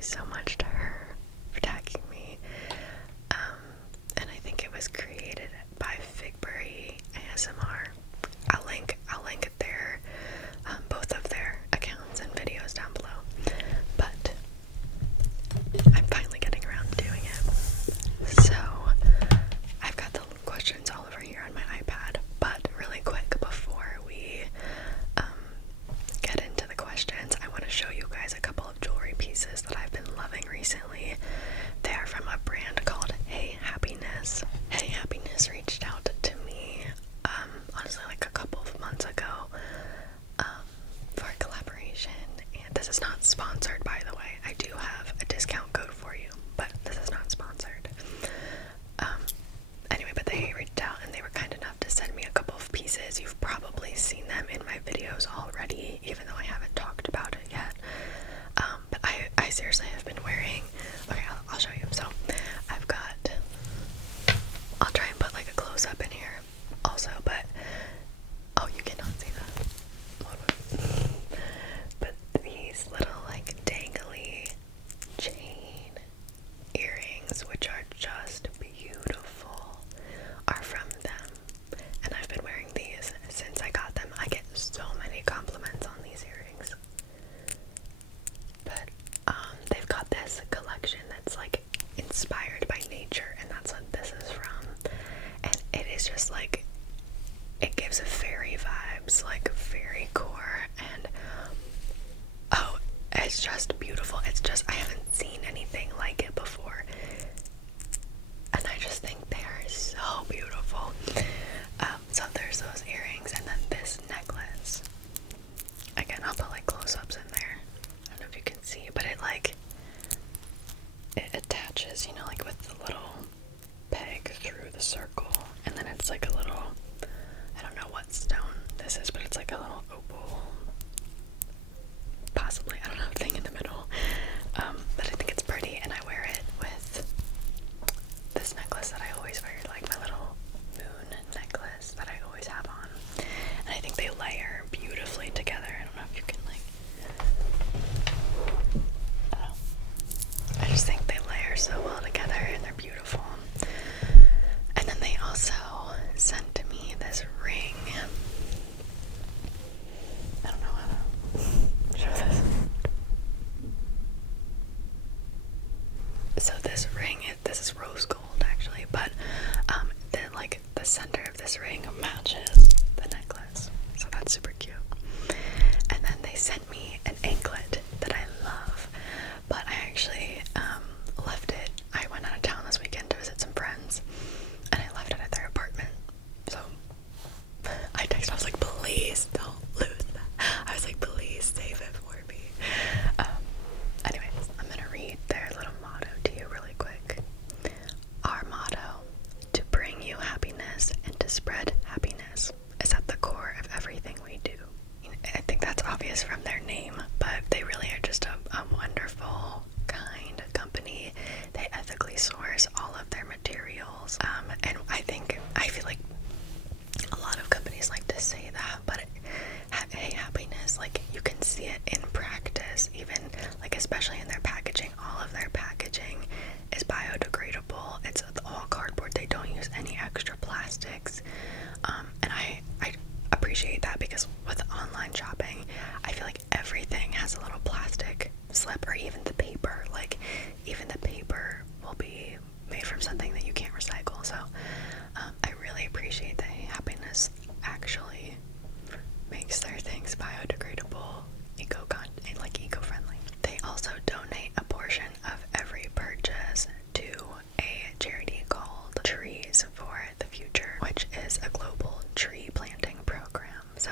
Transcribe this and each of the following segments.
you so much to her for tagging me. And I think it was created by Figbury ASMR. I'll link their both of their accounts and videos down below. But I'm finally getting around to doing it. So I've got the questions all over here on my iPad. But really quick before we get into the questions, I want to show you guys a couple of jewelry pieces that I've been loving recently. They're from a brand called Hey Happiness. Hey Happiness reached out to me, honestly like a couple of months ago, for a collaboration, and this is not sponsored, by the way. I do have a discount code for you, but this is not sponsored. Anyway, but they reached out and they were kind enough to send me a couple of pieces. You've probably seen them in my videos already, even though I haven't talked about it yet. But I seriously have been wearing, okay, I'll show you. So I've got, I'll try and put like a close-up in here also, but oh, you cannot see that. But these little like dangly chain earrings, which are just beautiful, are from them, and I've been wearing these since I got them. I get so many compliments on these earrings. But they've got this collection that's like inspired by nature, and that's what this is from. And it is just like, it gives a fairy vibes, like fairy core, and oh, it's just beautiful. It's just, I haven't seen anything like it before, and I just think they are so beautiful. So there's those earrings, and then this necklace. Again, I'll put like close-ups in there. I don't know if you can see, but it like, it attaches, you know, like with the little peg through the circle, and then it's like a little, I don't know what stone this is, but it's like a little opal, possibly, I don't know, thing in the middle. But I think it's pretty, and I wear it with this necklace that I always wear, like my little moon necklace that I always have on. And I think they layer beautifully together. I don't know if you can like, I don't know. I just think they layer so well together, and they're beautiful. And then they also sent to me this ring. I don't know how to show this. So this ring, this is rose gold actually, but the center of this ring matches the necklace, so that's super cute. And then they sent me an anklet that I love, but I actually left it. I went out of town this weekend to visit some friends, and I left it at their apartment. So I texted, I was like, please don't lose that. I was like, please save it for me. Anyways, I'm gonna read their little motto to you really quick. Our motto, to bring you happiness and to spread happiness, is at the core of everything we do. I think that's obvious from their name, but they really are just a wonderful, kind company. They ethically source all of their materials, and I feel like a lot of companies like to say that, but hey, happiness, like you can see it in practice, even like especially in their packaging. All of their packaging is biodegradable. It's all cardboard. They don't use any extra plastics, and I appreciate that, because with online shopping, I feel like everything has a little plastic slip, or even the paper. Like even the paper will be made from something that you can't recycle. So I really appreciate that Happiness actually makes their things biodegradable, eco-friendly. They also donate a portion of every purchase to a charity called Trees for the Future, which is a global tree planting program. So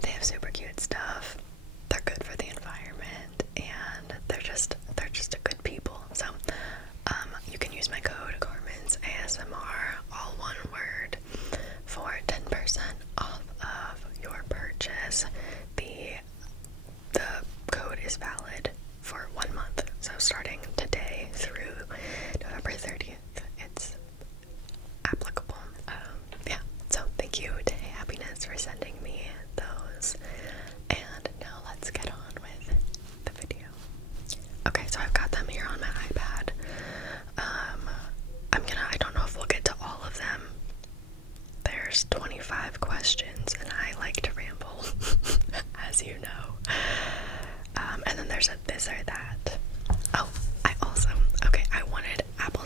they have super cute stuff. They're good for the environment, and they're just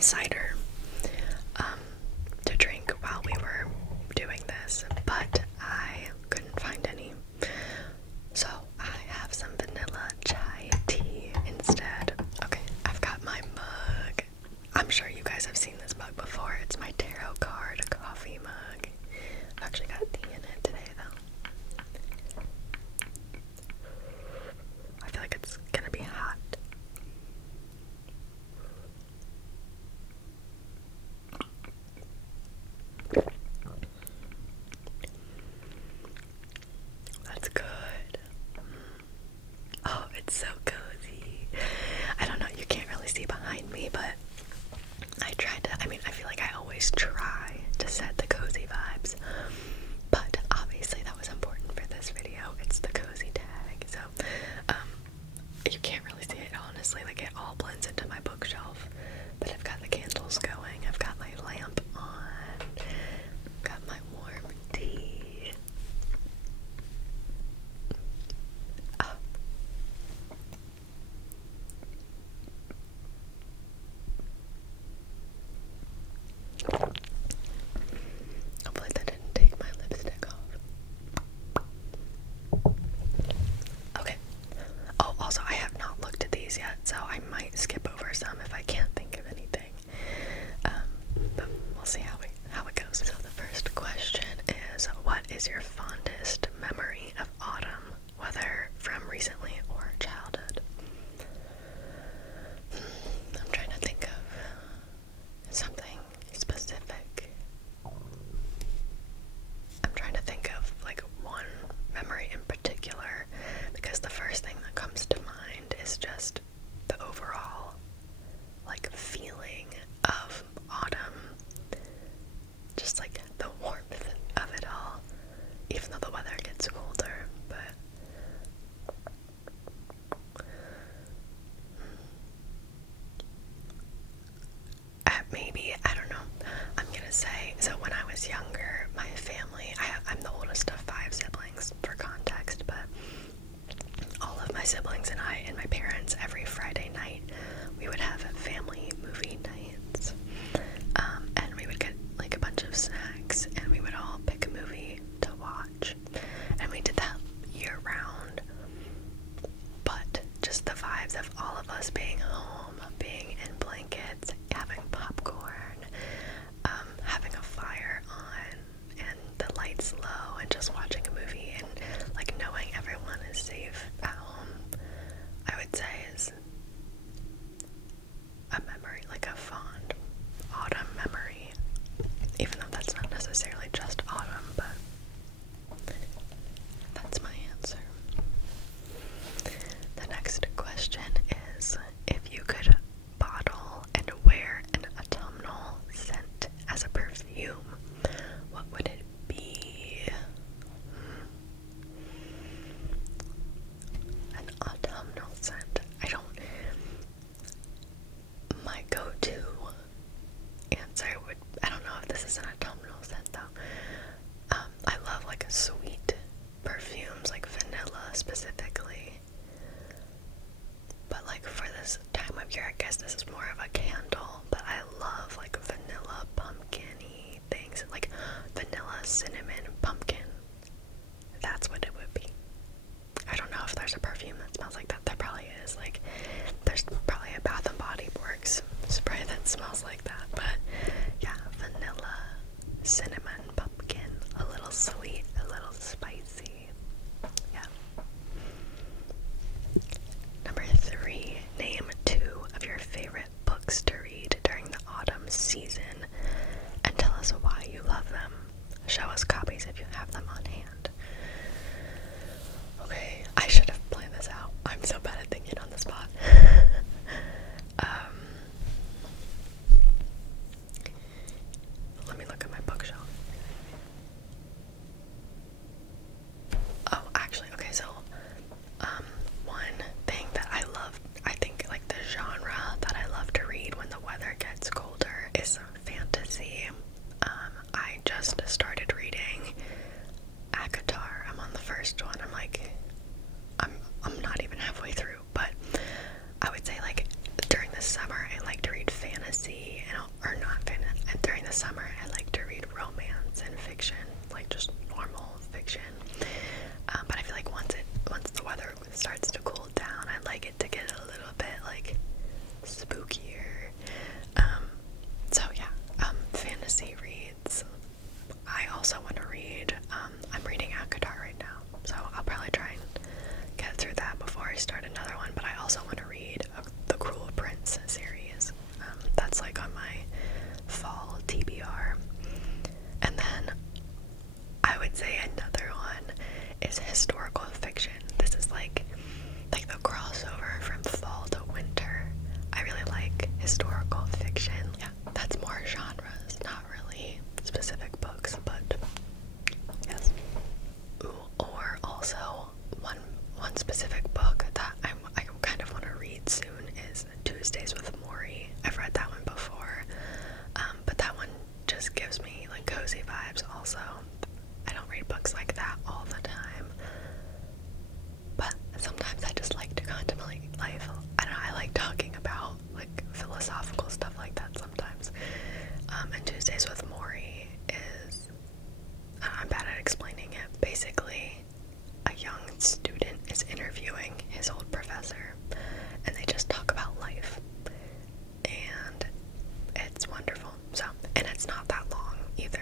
cider to drink while we were doing this, but I couldn't find any. So I have some vanilla chai tea instead. Okay, I've got my mug. I'm sure you guys have seen this mug before. It's my tarot card coffee mug. I've actually got tea in it today though. I feel like it's gonna be hot. That's good. Oh, it's so cozy. I don't know, you can't really see behind me, but I feel like I always try to set the cozy vibes, but obviously that was important for this video. It's the cozy tag, so you can't really see it honestly, like it all blends into my bookshelf, but I've got the candles going, I've got my lamp on, got my warm tea. Oh. Hopefully that didn't take my lipstick off. Okay. Oh, also I have not looked at these yet, so I might skip over some if I can't think of anything. But we'll see how it goes. So the first question is, what is your fondest memory of autumn, whether from recently or childhood? I'm trying to think of something specific. I'm trying to think of like one memory in particular, because the first thing that comes to mind is just the overall like feeling of autumn, just like the warmth of it all, even though the weather gets colder. But maybe, I don't know, I'm gonna say, so when I was younger, my family, I'm the oldest of 5 siblings for context, but all of my siblings and I and my parents, every Friday night we would have family movie nights, and we would get like a bunch of snacks and we would all pick a movie to watch, and we did that year round. But just the vibes of all of us being home, being in blankets, having popcorn, having a fire on and the lights low and just watching a movie and like knowing everyone is safe at home, I would say is a memory, like a fond autumn memory, even though that's not necessarily just autumn, but that's my answer. The next question is, if you could bottle and wear an autumnal scent as a perfume, what would it be? An autumnal scent. My go-to answer would, I don't know if this is an autumnal scent though. I love like sweet perfumes, like vanilla specifically. But like for this time of year, I guess this is more of a candle, but I love like vanilla pumpkin-y things, like vanilla cinnamon pumpkin. That's what it would be. I don't know if there's a perfume that smells like that. There probably is. Like, there's probably a Bath and Body Works spray that smells like that. But yeah, vanilla, cinnamon, pumpkin, a little sweet, a little spicy. Yeah. Number 3, name 2 of your favorite books to read during the autumn season and tell us why you love them. Show us copies if you have them on hand. Okay, I should have planned this out. I'm so bad at thinking on the spot. Let me look at my bookshelf. Oh, actually, okay, so one thing that I love, I think like the genre that I love to read when the weather gets colder is fantasy. I just started reading ACOTAR. I'm on the first one. I'm not even halfway through, but I would say like during the summer I like to read fantasy and summer I like to read romance and fiction, like just normal fiction. But I feel like once the weather starts to cool down, I like it to get a little bit like spookier. So yeah, fantasy reads. I also want to read. I'm reading Akatar right now, so I'll probably try and get through that before I start another one. But I also want to read the Cruel Prince series. That's like on my fall TBR. And then I would say another one is historical fiction. This is like the crossover from fall to winter. I really like historical fiction. Yeah, that's more genres, not really specific books, but yes. Ooh, or also one specific book that I kind of want to read soon is Tuesdays with Maury. I've read that one before, but that one just gives me like cozy vibes also. I don't read books like that all the time, but sometimes I just like to contemplate life. I don't know, I like talking about like philosophical stuff like that sometimes. And Tuesdays with Maury is, I'm bad at explaining it. Basically, a young student is interviewing his old professor, and they just talk about life, and it's wonderful. So, and it's not that long either.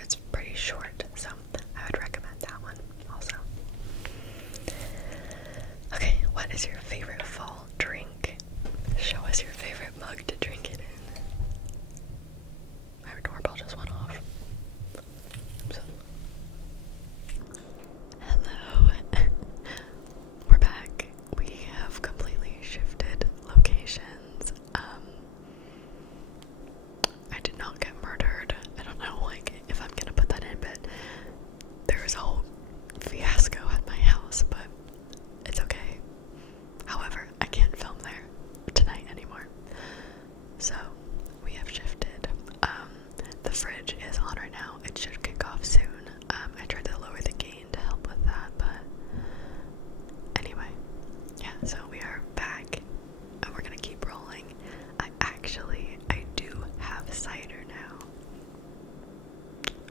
It's pretty short, so I would recommend that one also. Okay, what is your favorite fall drink? Show us your favorite mug to drink it in. My doorbell just went off. So. Hello. We're back. We have completely shifted locations. I did not get murdered. I don't know, like, if I'm gonna put that in, but there was a whole fiasco at my house, but it's okay. However, I can't film there tonight anymore. So, we have shifted. The fridge is on right now. It should kick off soon. I tried to lower the gain to help with that, but anyway, yeah, so we are back, and we're gonna keep rolling. I do have cider now.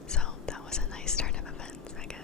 So, that was a nice start of events, I guess.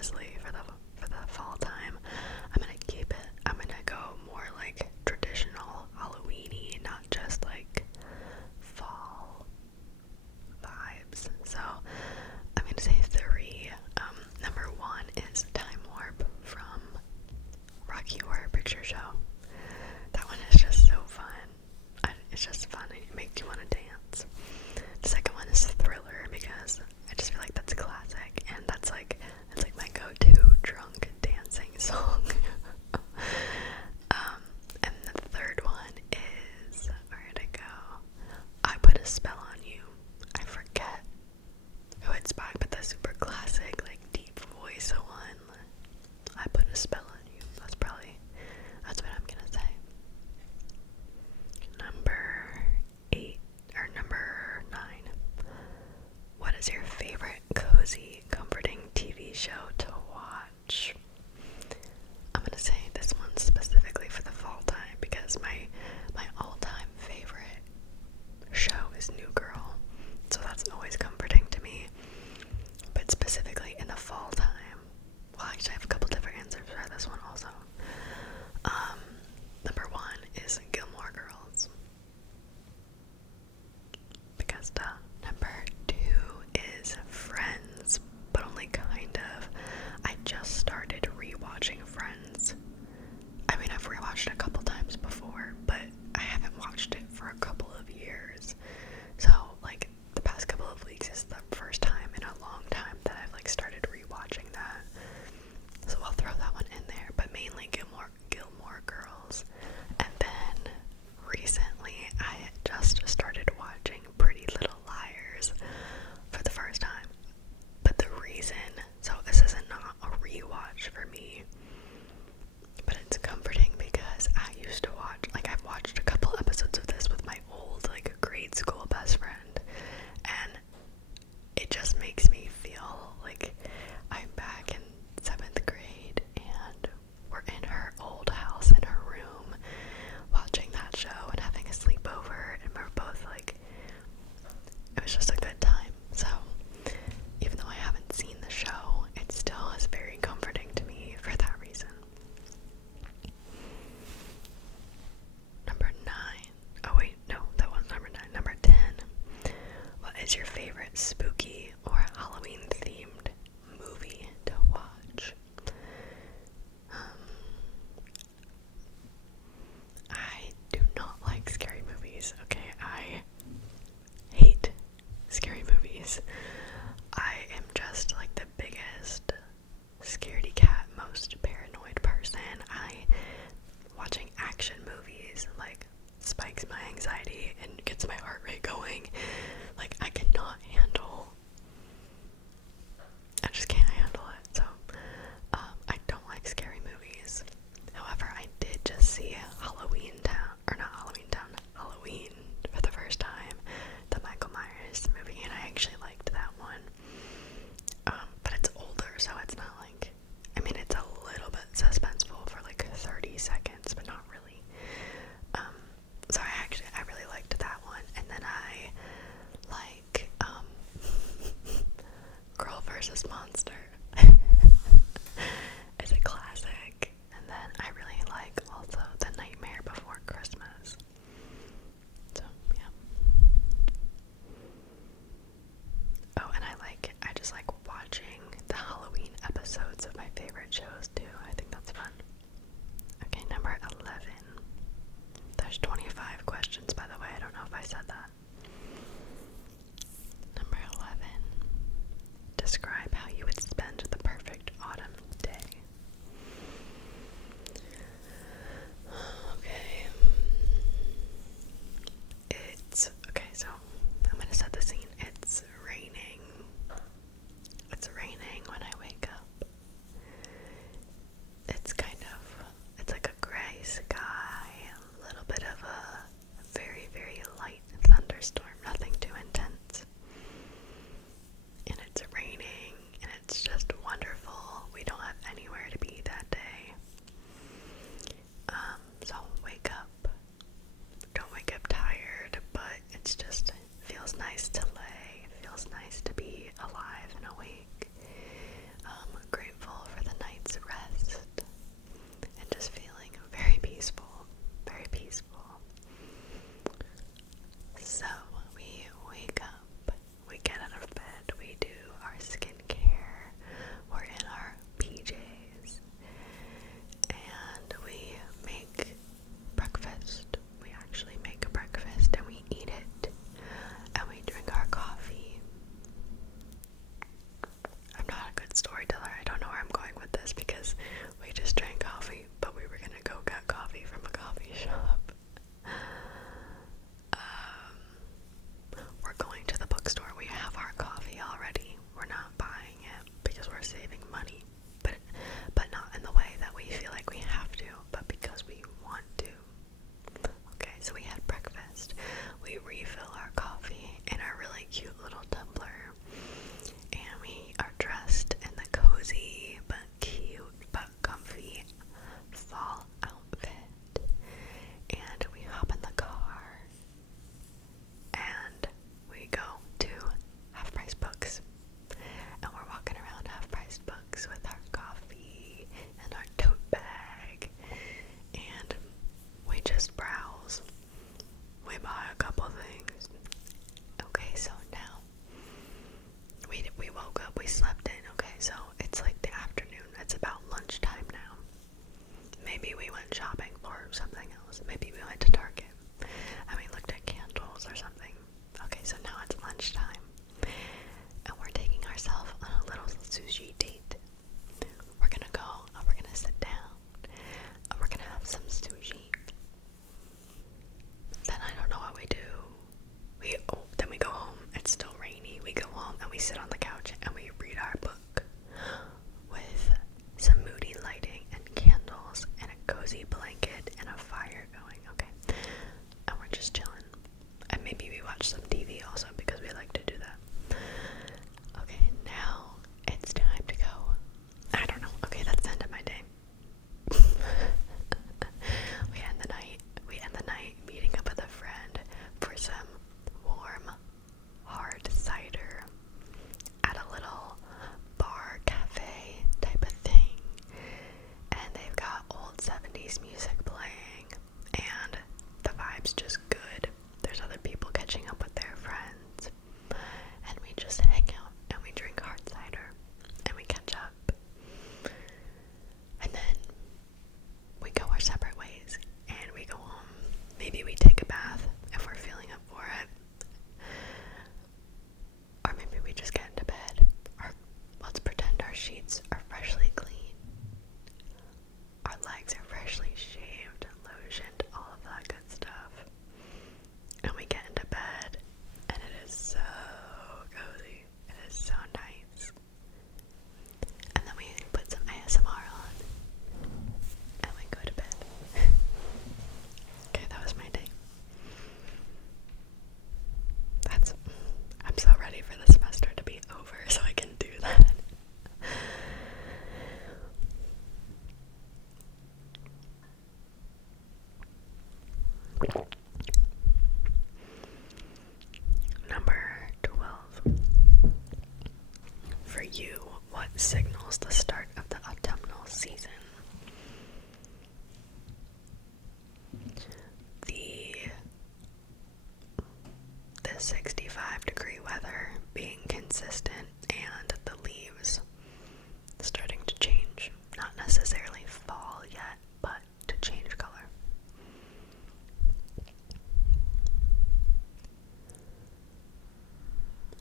honestly, for the fall time, I'm gonna keep it. I'm gonna go more like traditional Halloweeny, not just like fall vibes. So I'm gonna say 3. Number 1 is Time Warp from Rocky Horror Picture Show. That one is just so fun. It's just fun. It makes you want to dance. The second one is Thriller because I just feel like that's a classic, and that's like my go-to drunk dancing song. And the third one is, where did it go? I Put a Spell on You. I forget who it's by, but the super classic, like deep voice one. I Put a Spell on You. That's what I'm gonna say. Number 9. What is your favorite cozy, comforting TV show to watch? I'm gonna say this one specifically for the fall time because my all-time favorite show is New Girl, so that's always comforting to me. But specifically in the fall time, well, actually I have a couple different answers for this one also. Number 1 is Gilmore Girls, because duh. Number 2 is Friends, but only kind of. I just started rewatching Friends. I mean, I've rewatched it a couple times before, but I haven't watched it for a couple of years. So, like, the past couple of weeks is the first time in a long time that I've, like, started rewatching that. So I'll throw that one in there, but mainly Gilmore Girls. And then recently I had just started watching Pretty Little Liars for the first time. But the reason, so this isn't not a rewatch for me, but it's comforting because I used to watch, like, I've watched a couple episodes of this with my old, like, grade school best friend, and it just makes me feel like I'm back in 7th grade and we're in her old house in her room watching that show and having a sleepover, and we're both like, it was just a good time. So even though I haven't seen the show, it still is very comforting to me for that reason. Number 9. Oh wait, no, that was number 9. Number 10. What is your favorite spooky or Halloween themed movie to watch? I do not like scary movies, okay? I hate scary movies. I am just like the biggest scaredy cat, most paranoid person. Watching action movies like spikes my anxiety and gets my heart rate going. Like, I just can't handle it. So I don't like scary movies. However, I did just see Halloween for the first time, the Michael Myers movie, and I actually liked that one. But it's older, so it's not like, I mean, it's a little bit suspenseful for like 30 seconds, but not really. So I really liked that one. And then I like Girl vs. Monster. It's a classic. And then I really like also The Nightmare Before Christmas. So yeah. Oh, and I just like watching the Halloween episodes of my favorite shows too. I think that's fun. Okay, number 11. There's 25 questions, by the way. I don't know if I said that. Number 11. Describe how you would spend the perfect autumn day. Okay. Okay, so I'm gonna set the scene. It's raining. It's raining when I wake up. It's like a gray sky, a little bit of a very, very light thunderstorm. so now it's lunchtime, and we're taking ourselves on a little sushi date. We're gonna go, and we're gonna sit down, and we're gonna have some sushi. Then I don't know what we do. Then we go home. It's still rainy. We go home and we sit on the couch and we read our book with some moody lighting and candles and a cozy blanket and a fire going, okay? And we're just chilling. And maybe we watch some TV also because we like to do that. Okay, now it's time to go. I don't know. Okay, that's the end of my day. We end the night meeting up with a friend for some warm, hard cider at a little bar cafe type of thing. And they've got old 70s music playing, and the vibe's just good. There's other people catching up with their friends, and we just hang out and we drink hard cider and we catch up. And then we go our separate ways and we go home. Maybe we take a bath if we're feeling up for it. Or maybe we just get into bed. Or let's pretend our sheets are freshly clean. Our legs are freshly shaved and lotioned, all of that good stuff. And we get into bed, and it is so cozy. It is so nice. And then we put some ASMR on, and we go to bed. Okay, that was my day. I'm so ready for the semester to be over so I can do that. Number 12. For you, what signals the start of the autumnal season? The 65-degree weather being consistent and the leaves starting to change. Not necessarily fall yet, but to change color.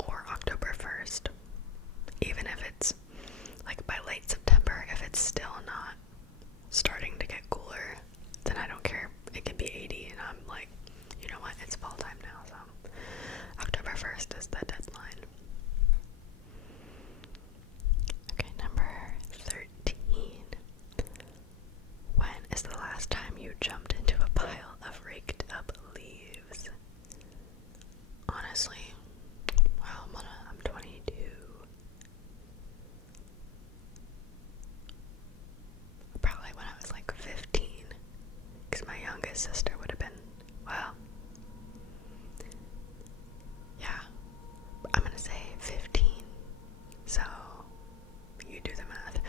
Or October 1st. Even if it's like by late September, if it's still not starting to get cooler, then I don't care. It can be 80 and I'm like, you know what, it's fall time now, so October 1st is the deadline. Okay, number 13. When is the last time you jumped into a pile of raked up leaves? Honestly, well, I'm 22. Probably when I was like 15, because my youngest sister would have been, well, yeah, I'm gonna say 15, so you do the math.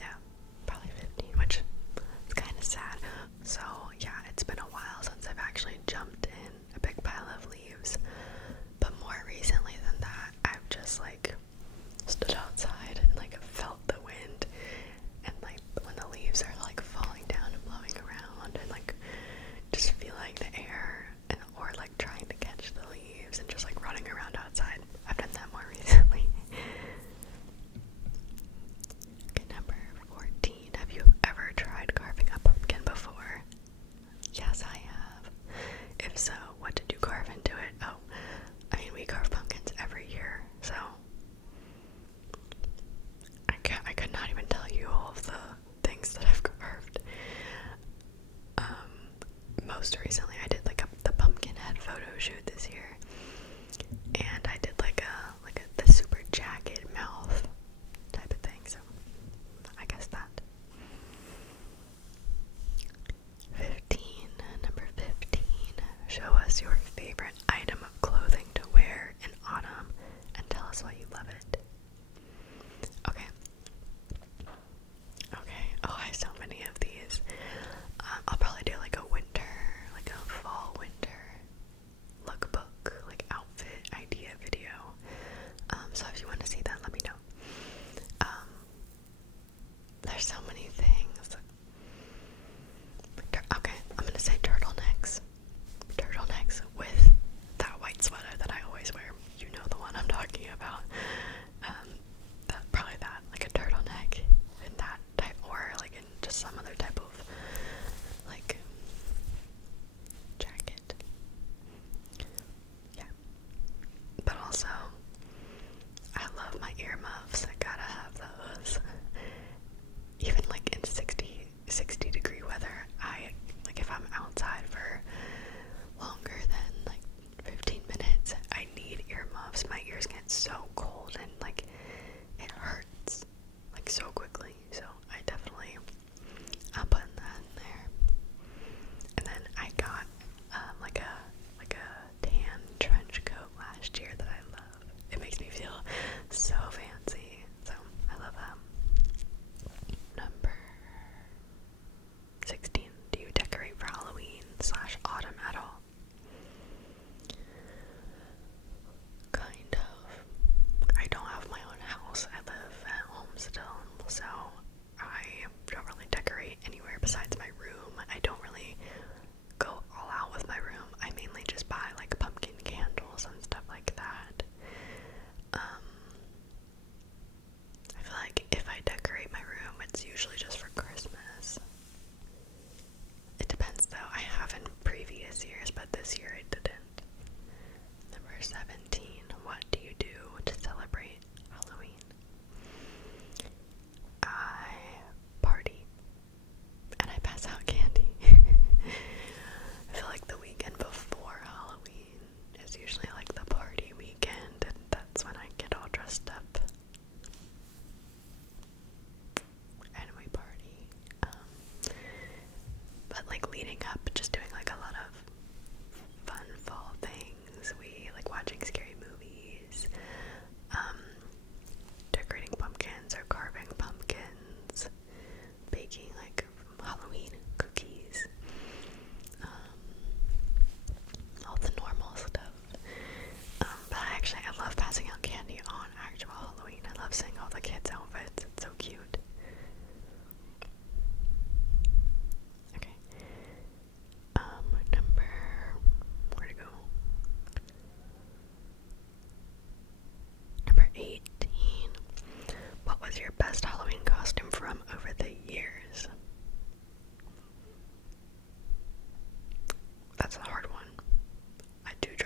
Yeah, probably 15, which is kind of sad. So yeah, it's been a while since I've actually jumped in a big pile of leaves, but more recently than that, I've just like stood outside and like felt the wind, and like when the leaves are like falling down and blowing around, and like just feeling the air, and or like trying to catch the leaves and just like running around outside. I've done that more recently. Okay, number 14. Have you ever tried carving a pumpkin before? Yes, I have. If so, what did you carve into it? Oh, I mean, we carve pumpkins every year, so I could not even tell you all of the things that I've carved. Most recently I did like the pumpkin head photo shoot this year, and I did the super jagged mouth type of thing, so I guess that. 15, number 15. Show us your favorite item of clothing to wear in autumn and tell us why you love it. Okay. Oh, I have so many of these. I'll probably do like a fall winter lookbook, like outfit idea video. So if you want to see that, let me know. There's so many things. Okay, I'm gonna say turtlenecks with that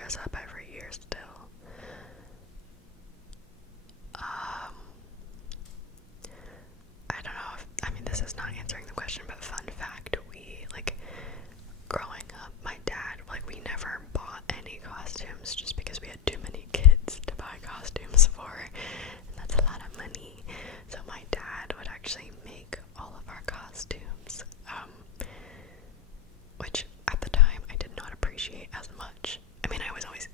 dress up every year still. I don't know if, I mean, this is not answering the question, but fun fact, we, like, growing up, my dad, like, we never bought any costumes just because we had too many kids to buy costumes for, and that's a lot of money. So my dad would actually make all of our costumes, which at the time I did not appreciate as much. I mean, I was always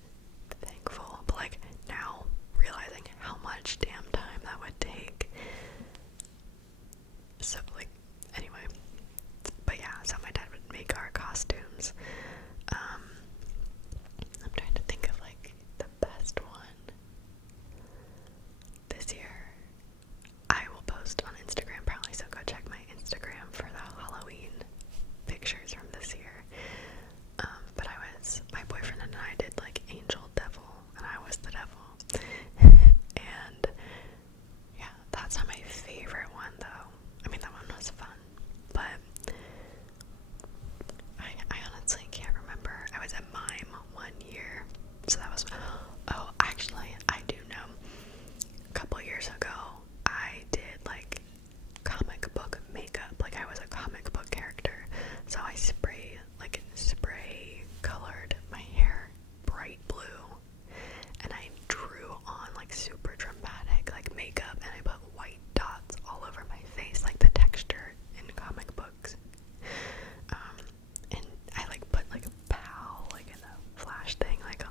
thankful, but like now realizing how much damn time that would take. So like, anyway, but yeah, so my dad would make our costumes. I'm trying to think of like the best one. This year, I will post on Instagram probably, so go check my Instagram for the Halloween pictures from this year. But my boyfriend and I did like Angel Devil, and I was the devil. And yeah, that's not my favorite one though. I mean, that one was fun, but I honestly can't remember. I was at Mime one year, so that was, oh, actually, I do know. A couple years ago, I did like comic book makeup. Like I was a comic book character, so I spray colored my hair bright blue, and I drew on like super dramatic like makeup, and I put white dots all over my face, like the texture in comic books. And I like put like a PAL like in the flash thing like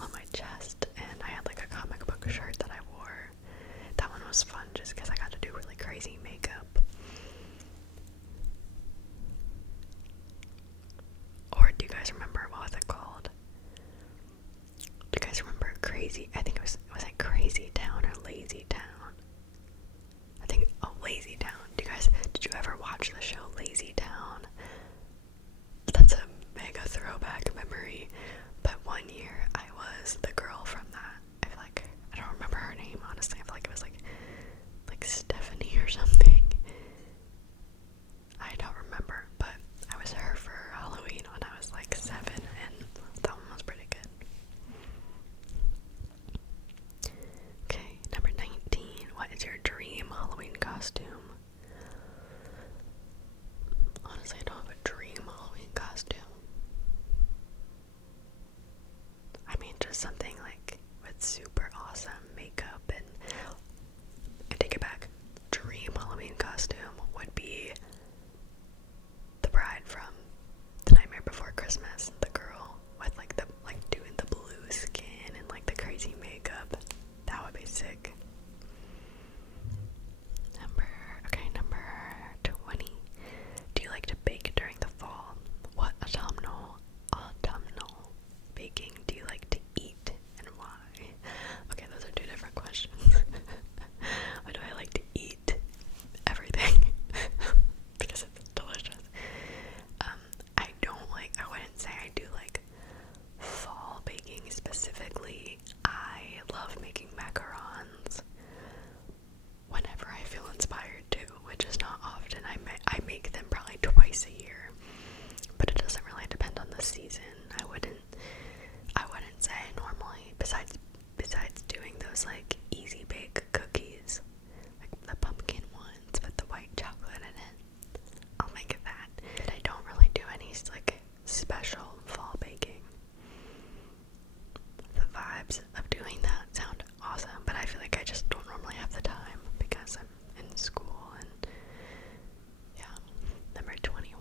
on my chest, and I had like a comic book shirt that I wore. That one was fun just because I got to do really crazy makeup. Or do you guys remember, what was it called? Do you guys remember Crazy? I think was it Crazy Town or Lazy Town? I think, oh, Lazy Town. Did you ever watch the show Lazy Town? That's a mega throwback memory. But one year I was the girl from that. I feel like, I don't remember her name, honestly. I feel like it was like Stephanie or something. I don't remember, but I was her for Halloween when I was like 7, and that one was pretty good. Okay, number 19. What is your dream Halloween costume? Honestly, I don't have a dream Halloween costume. I mean, just something like with super awesome makeup, and I take it back. Dream Halloween costume would be the bride from The Nightmare Before Christmas, the girl with like doing the blue skin and like the crazy makeup. That would be sick. Number 20. Do you like to bake during the fall? What autumnal baking do you like to eat, and why? Okay, those are two different questions. Why do I like to eat? Everything. Because it's delicious. I wouldn't say I do like fall baking specifically. I love making macarons whenever I feel inspired to, which is not often. I make them probably twice a year, but it doesn't really depend on the season. I wouldn't say normally, besides doing those like easy bake cookies, like the pumpkin ones with the white chocolate in it, I'll make that. But I don't really do any like special fall baking. The vibes of doing that sound awesome, but I feel like I just don't normally have the time because I'm in school. And yeah. Number 21.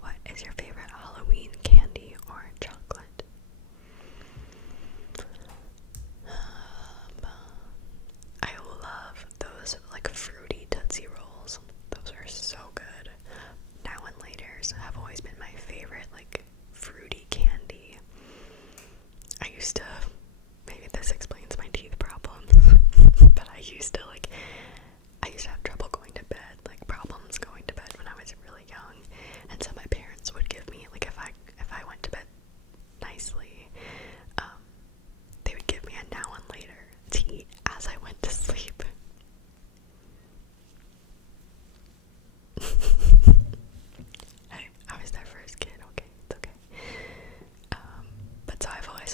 What is your favorite Halloween candy or chocolate? I love those like fruity Tootsie Rolls. Those are so good. Now and Laters have always been my favorite like fruity candy. I used to, maybe this explains my teeth problems, but I used to have trouble going to bed, like problems going to bed when I was really young, and so my parents would give me, like if I went to bed nicely, they would give me a Now and Later to eat as I went to sleep. Hey, I was their first kid, okay, it's okay. But so I've always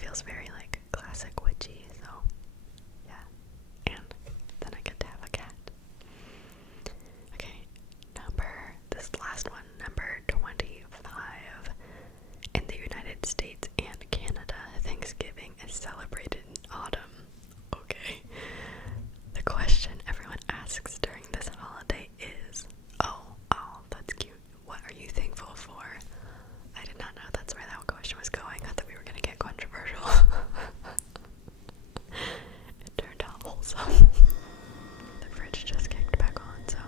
feels very like classic witchy, so yeah. And then I get to have a cat. Okay, this last one, number 25. In the United States and Canada, Thanksgiving is celebrated in autumn. Okay. The question everyone asks during this holiday is, oh, that's cute. What are you thankful for? I did not know that's where that question was going. I thought we were gonna get controversial. It turned out wholesome. The fridge just kicked back on, so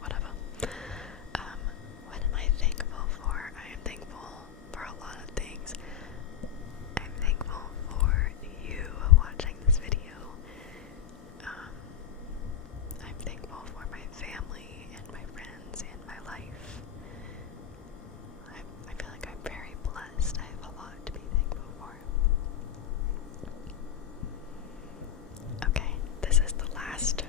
whatever. What am I thankful for? I am thankful for a lot of things. I'm thankful for you watching this video. I'm thankful for my family and my friends and my life. I feel like I'm very blessed. I have a lot to be thankful for. Okay, this is the last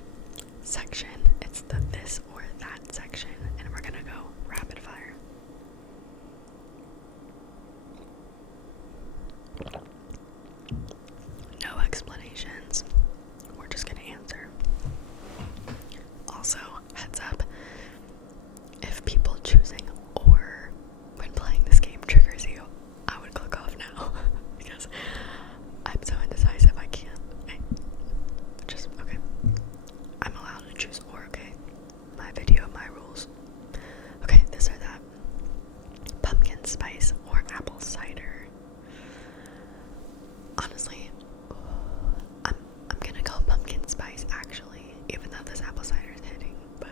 section. It's the this or that section, and we're gonna go rapid fire. No explanations. We're just gonna answer. Also, heads up, if people choosing or when playing this game triggers you, I would click off now because I'm so indecisive. I can't. Okay. I'm allowed to choose or, okay? My video, my rules. Okay, this or that. Pumpkin spice or apple cider. Honestly, I'm gonna go pumpkin spice actually, even though this apple cider is hitting, but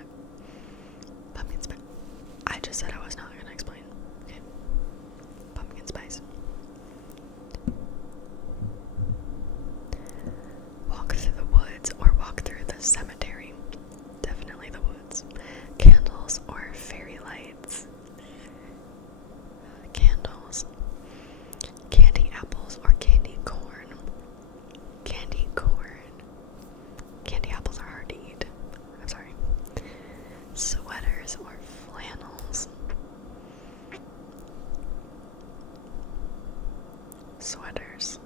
pumpkin spice. I just said I was not gonna explain. Okay. Pumpkin spice. Walk through the woods or walk through the cemetery. Definitely the woods. Candles or fairy lights. Candles. Candy apples or candy corn. Candy corn. Candy apples are hard to eat. I'm sorry. Sweaters or flannels. Sweaters.